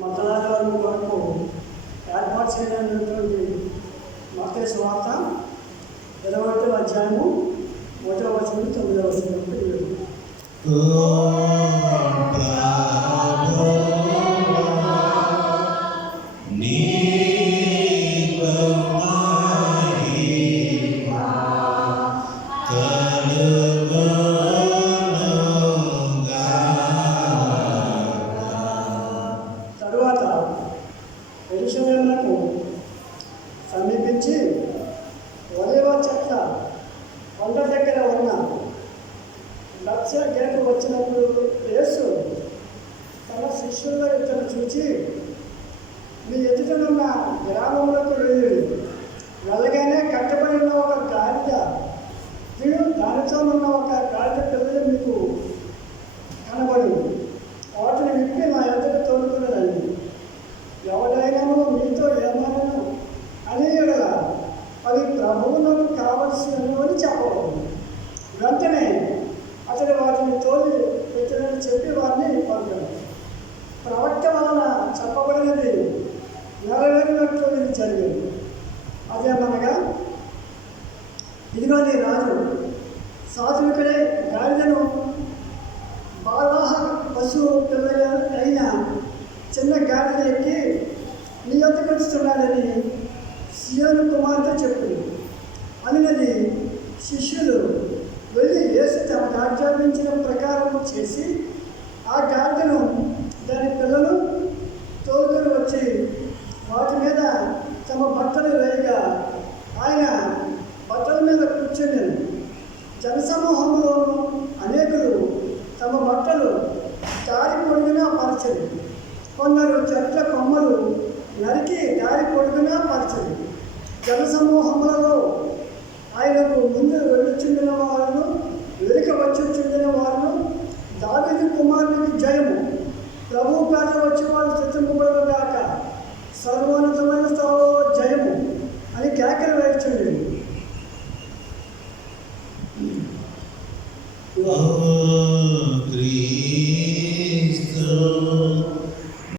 మతనాలు వరకు ఏర్పాటు చేయడానికి మత్తయి సువార్త 20వ అధ్యాయము 1వ వచనం 9వ వచనం. తరువాత యెరూషలేమునకు సమీపించి ఒలీవ చెట్ల కొండ దగ్గర ఉన్న బేత్ఫగే గేటు వచ్చినప్పుడు యేసు తన శిష్యుల ఇద్దరు చూచి, మీ ఎదుటనున్న గ్రామములకు వెళ్ళగానే కట్టబడి ఉన్న ఒక గాడిద దానితో ఉన్న ఒక గాడిద పిల్లలు మీకు కనబడి వాటిని విప్పి నా ఎదుట తోలుకున్నదండి. ఎవడైనాను మీతో ఏమనను అని ఎడల అవి ప్రభువులకు కావలసినవి అని చెప్పకూడదు. వెంటనే అతడు వాటిని తోలి పెట్టినని చెప్పి వారిని పంపాడు. ప్రవక్త వలన చెప్పబడినది నెరవేరినట్లు ఇది జరిగింది. అదేమనగా, ఇదిగో నీ రాజు సాధువుకడే గాడిదను బాలాహ పశువు పిల్ల అయిన చిన్న గాడిద ఎక్కి నీ యొద్దకు వస్తున్నాడని సీయోను కుమార్తె చెప్పింది అనినది. శిష్యులు వెళ్ళి యేసు తమకు ఆజ్ఞాపించిన ప్రకారం చేసి ఆ గాడిదను దాని పిల్లలు తోలుకొని వచ్చి వాటి మీద తమ బట్టలు వేయగా ఆయన బట్టల మీద కూర్చొని జనసమూహంలోనూ అనేకులు తమ బట్టలు దారి పొడుగునా పరచరు. కొందరు చెట్ల కొమ్మలు నరికి దారి పొడుగునా పరచరు. జనసమూహములలో ఆయనకు ముందు వెళ్ళుచుండిన వారును వెనుక వచ్చుచుండిన వారును, దావీదు కుమారునికి జయము, ప్రభువు పేద వచ్చి వారు స్తుతింపబడును గాక, సర్వోన్నతమైన స్థలంలో జయము అని కేకలు వేయుచుండెను. క్రీస్తు